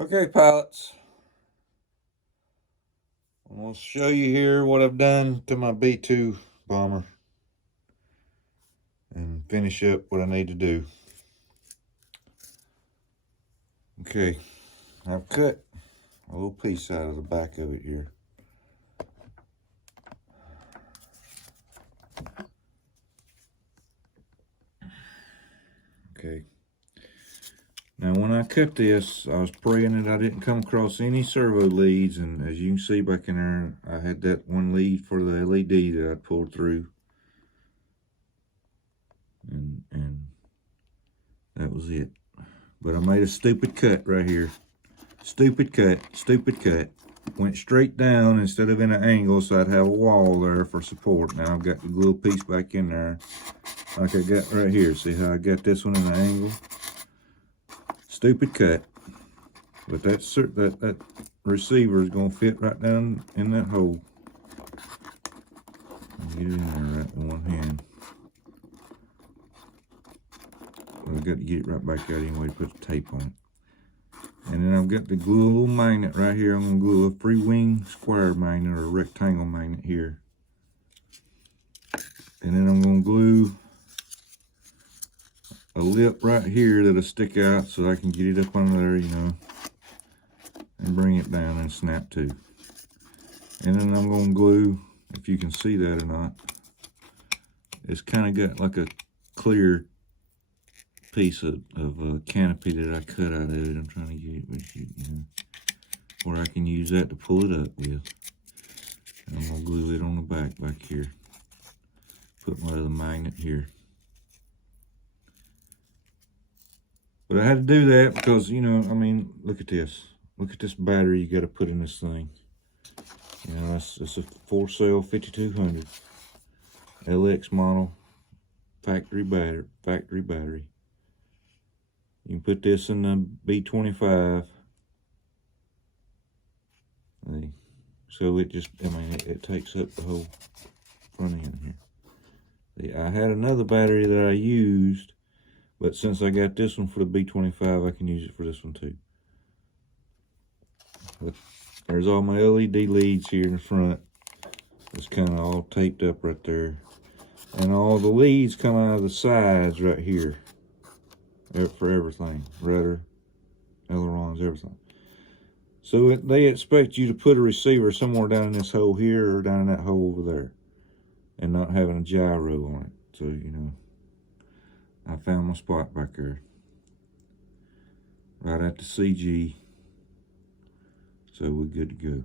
Okay, pilots, I'm going to show you here what I've done to my B-2 bomber and finish up what I need to do. Okay, I've cut a little piece out of the back of it here. Okay. Now when I cut this, I was praying that I didn't come across any servo leads, and as you can see back in there, I had that one lead for the LED that I pulled through. And that was it. But I made a stupid cut right here. Stupid cut. Went straight down instead of in an angle, so I'd have a wall there for support. Now I've got the little piece back in there, like I got right here. See how I got this one in an angle? Stupid cut. But that receiver is gonna fit right down in that hole. Get it in there right in one hand. Well, I got to get it right back out anyway to put the tape on it. And then I've got the glue magnet right here. I'm going to glue a free wing square magnet or a rectangle magnet here. And then I'm going to glue a lip right here that'll stick out so I can get it up under there, you know, and bring it down and snap to. And then I'm going to glue, if you can see that or not, it's kind of got like a clear piece of canopy that I cut out of it. I'm trying to get it with you, know, where I can use that to pull it up with. And I'm gonna glue it on the back here. Put my other magnet here. But I had to do that because, you know, I mean, look at this. Look at this battery you got to put in this thing. You know, it's a 4-cell 5200 LX model factory battery. You can put this in the B-25. So it just, I mean, it takes up the whole front end here. See, I had another battery that I used, but since I got this one for the B-25, I can use it for this one too. But there's all my LED leads here in the front. It's kind of all taped up right there. And all the leads come out of the sides right here. For everything, rudder, ailerons, everything. So they expect you to put a receiver somewhere down in this hole here or down in that hole over there, and not having a gyro on it. So, you know, I found my spot back there, right at the CG. So we're good to go.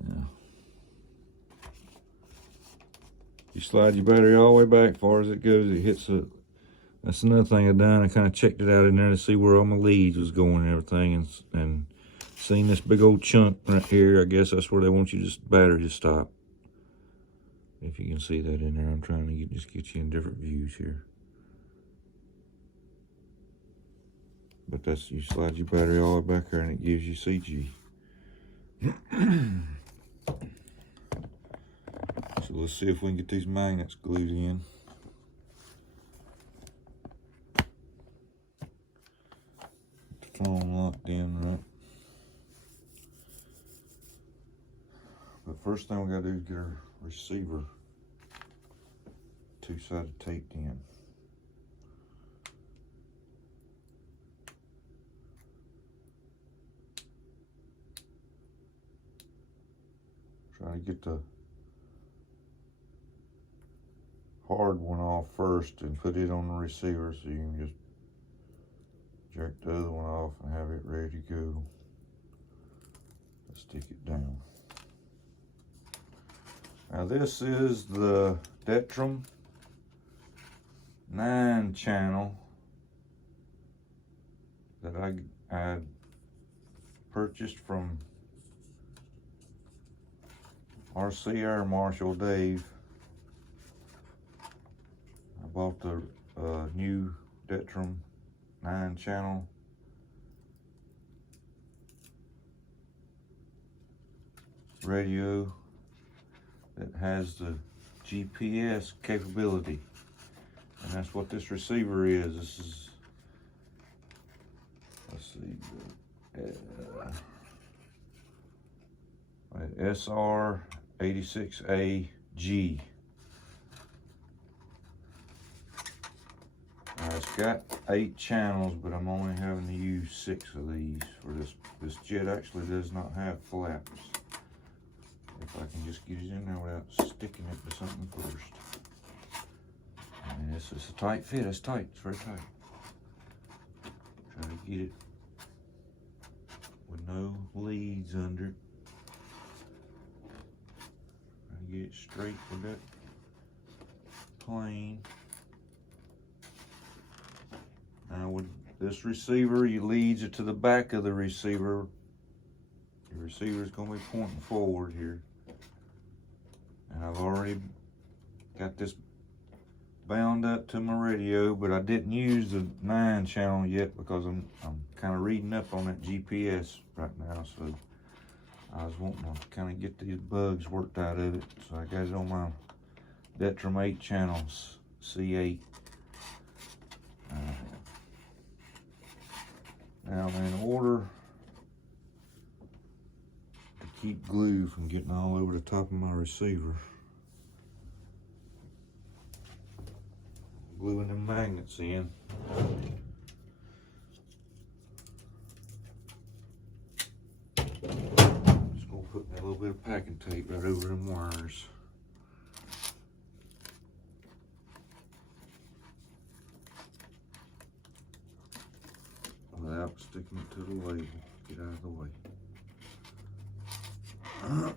Now, you slide your battery all the way back as far as it goes. It hits a. That's another thing I done. I kind of checked it out in there to see where all my leads was going and everything, and seen this big old chunk right here. I guess that's where they want you battery to stop. If you can see that in there, I'm trying to just get you in different views here. But that's, you slide your battery all the way back there and it gives you CG. So let's see if we can get these magnets glued in. Phone locked in, right? But first thing we gotta do is get our receiver two-sided taped in. Try to get the hard one off first and put it on the receiver so you can just jerk the other one off and have it ready to go. Let's stick it down. Now this is the Detrum 9-channel that I purchased from RC Air Marshal Dave. I bought the new Detrum 9-channel radio that has the GPS capability, and that's what this receiver is. This is let's see, SR86AG. It's got 8 channels, but I'm only having to use 6 of these for this. This jet actually does not have flaps. If I can just get it in there without sticking it to something first. And it's a tight fit. It's tight. It's very tight. Try to get it with no leads under it. Try to get it straight with that plane. Now with this receiver, you leads it to the back of the receiver. The receiver is going to be pointing forward here. And I've already got this bound up to my radio, but I didn't use the 9 channel yet because I'm kind of reading up on that GPS right now. So I was wanting to kind of get these bugs worked out of it. So I got it on my Detrum 8 channels, C8. Now in order to keep glue from getting all over the top of my receiver, gluing the magnets in. Just gonna put a little bit of packing tape right over them wires. Without sticking it to the label. Get out of the way. Let's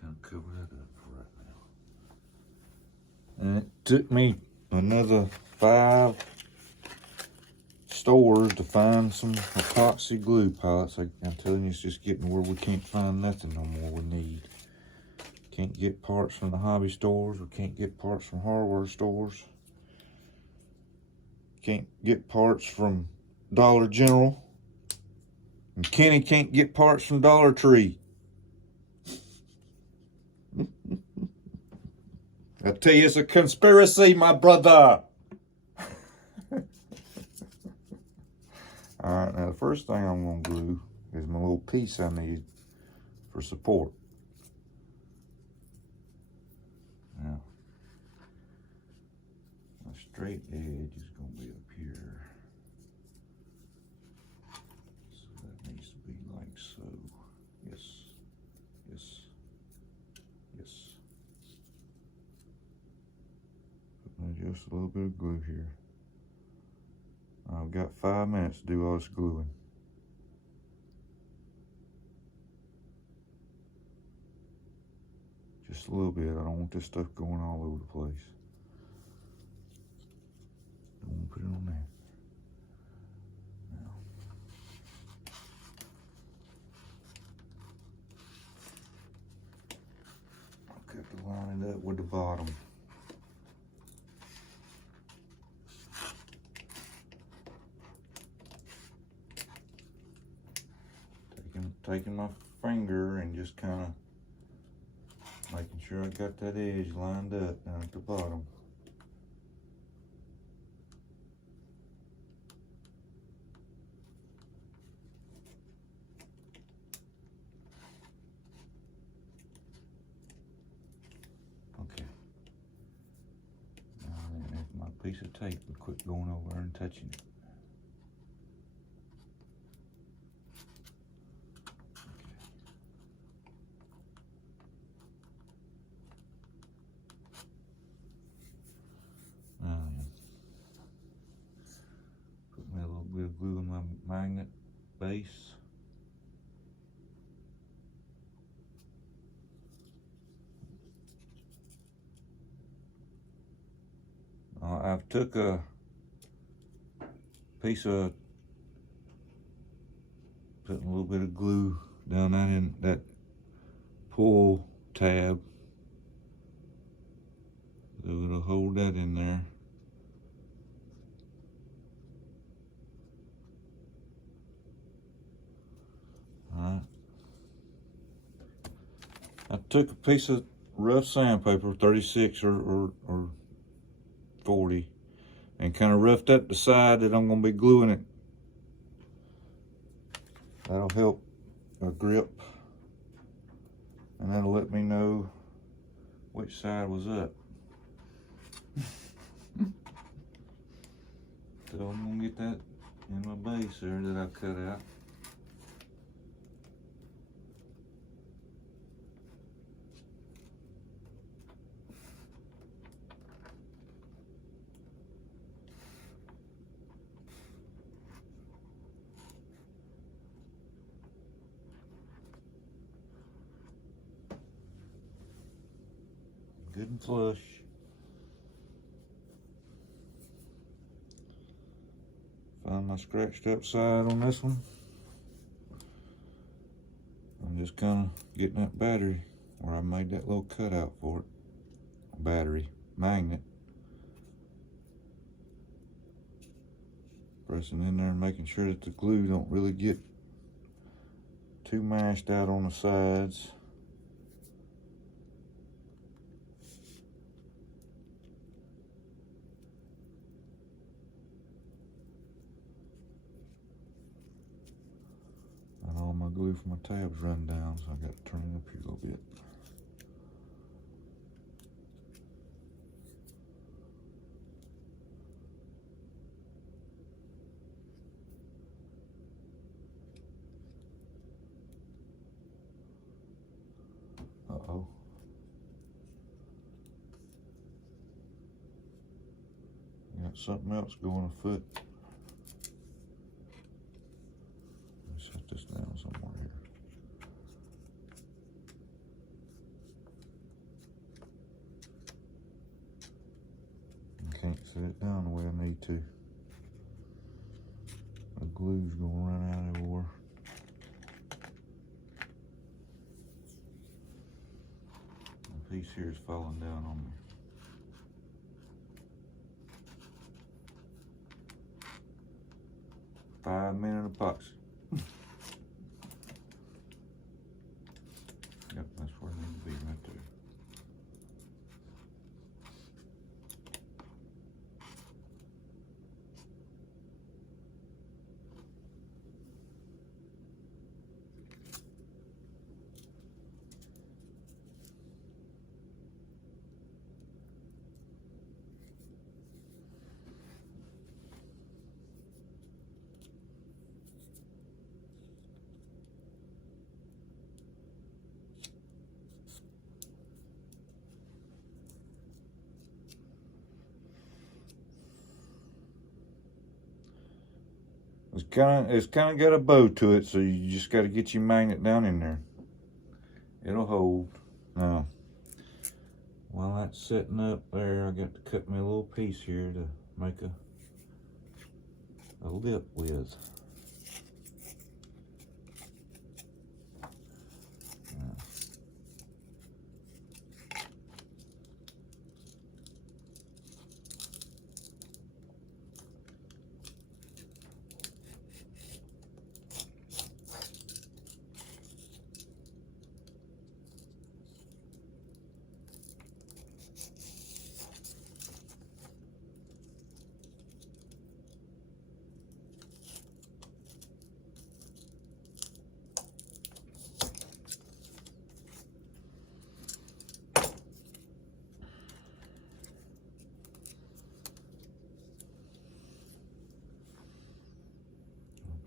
kind of cover that up for right now. And it took me another 5 stores to find some epoxy glue pallets. I'm telling you, it's just getting where we can't find nothing no more we need. Can't get parts from the hobby stores. We can't get parts from hardware stores. Can't get parts from Dollar General. And Kenny can't get parts from Dollar Tree. I tell you, it's a conspiracy, my brother. All right, now the first thing I'm gonna glue is my little piece I need for support. Now, my straight edge is gonna be up here. So that needs to be like so. Yes, yes, yes. Put just a little bit of glue here. I've got 5 minutes to do all this gluing. Just a little bit. I don't want this stuff going all over the place. Don't want to put it on there. Now. I've got to line it up with the bottom. Taking my finger and just kind of making sure I got that edge lined up down at the bottom. Okay. Now then, my piece of tape will quit going over and touching it. Glue in my magnet base. I've took a piece of, putting a little bit of glue down that in that pull tab. So it'll hold that in there. Alright. I took a piece of rough sandpaper, 36 or 40, and kind of roughed up the side that I'm going to be gluing it. That'll help a grip, and that'll let me know which side was up. So I'm going to get that in my base there that I cut out. Good and flush. Find my scratched up side on this one. I'm just kind of getting that battery where I made that little cutout for it. Battery magnet. Pressing in there and making sure that the glue don't really get too mashed out on the sides. And all my glue for my tabs run down, so I got to turn it up here a little bit. Uh-oh. Got something else going afoot. Let me set this down somewhere here. I can't set it down the way I need to. The glue's gonna run out everywhere. The piece here is falling down on me. Five-minute epoxy. Yep, that's where it needs to be right there. It's kind of got a bow to it, so you just got to get your magnet down in there. It'll hold. Now, while that's setting up there, I got to cut me a little piece here to make a lip with.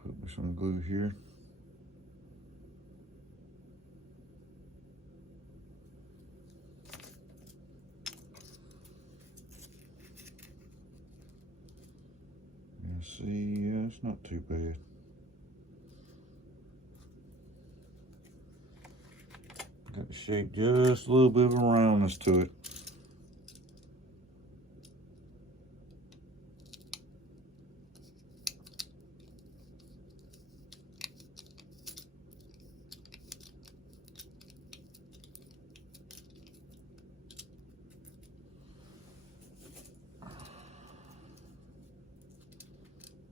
Put some glue here. See, yeah, it's not too bad. Got to shape just a little bit of a roundness to it.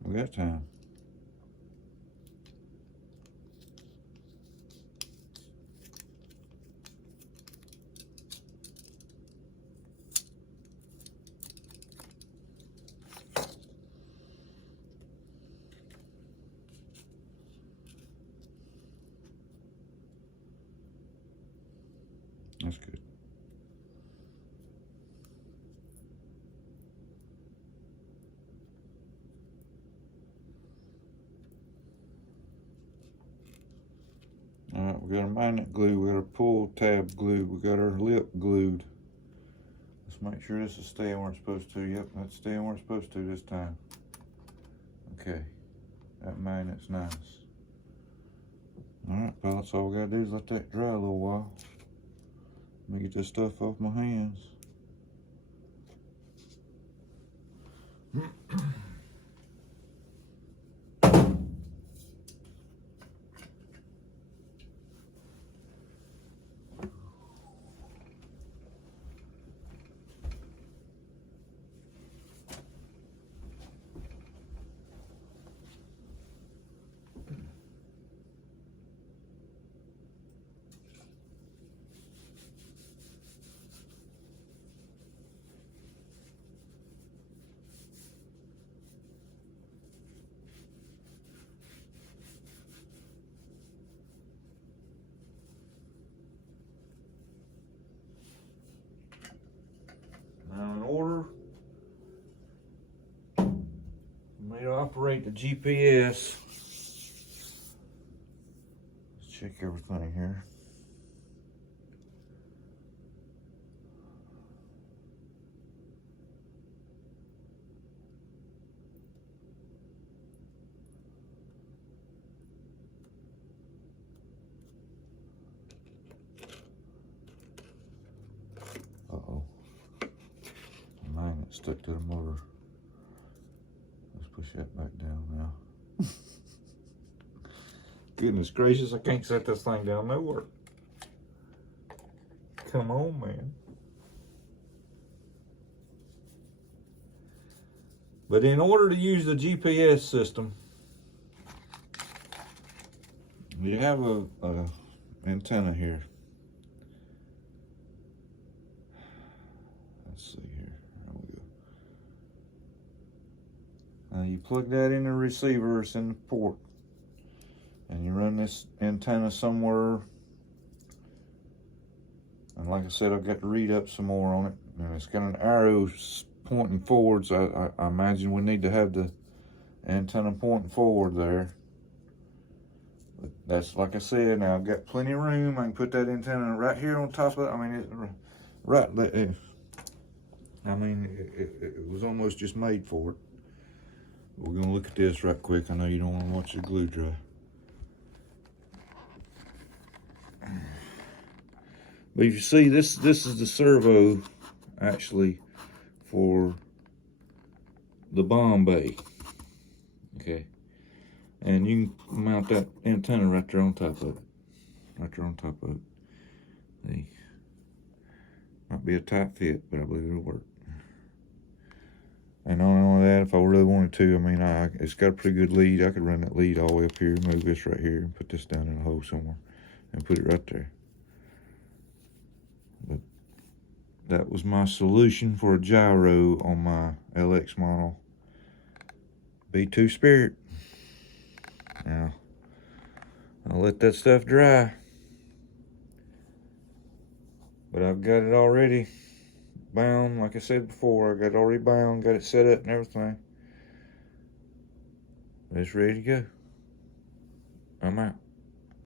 We got time. That's good. Alright, we got our magnet glue, we got our pull tab glue, we got our lip glued. Let's make sure this is staying where it's supposed to. Yep, that's staying where it's supposed to this time. Okay, that magnet's nice. Alright, pellets, all we gotta do is let that dry a little while. Let me get this stuff off my hands. Now, in order for me to operate the GPS, let's check everything here. Uh-oh. The magnet stuck to the motor. Let's push that back down now. Goodness gracious, I can't set this thing down nowhere. Come on, man. But in order to use the GPS system, you have a antenna here. Let's see here. There we go. Now you plug that in the receiver, it's in the port, and you run this antenna somewhere. And like I said, I've got to read up some more on it. And it's got an arrow pointing forwards. I imagine we need to have the antenna pointing forward there. But that's, like I said, now I've got plenty of room. I can put that antenna right here on top of it. I mean, it was almost just made for it. We're gonna look at this right quick. I know you don't want to watch the glue dry. But you see, this is the servo, actually, for the bomb bay. Okay. And you can mount that antenna right there on top of it. Right there on top of it. See? Might be a tight fit, but I believe it'll work. And not only that, if I really wanted to, I mean, it's got a pretty good lead. I could run that lead all the way up here, move this right here, and put this down in a hole somewhere, and put it right there. But that was my solution for a gyro on my LX model B-2 Spirit. Now, I'll let that stuff dry. But I've got it already bound, like I said before. I got it already bound, got it set up and everything. It's ready to go. I'm out.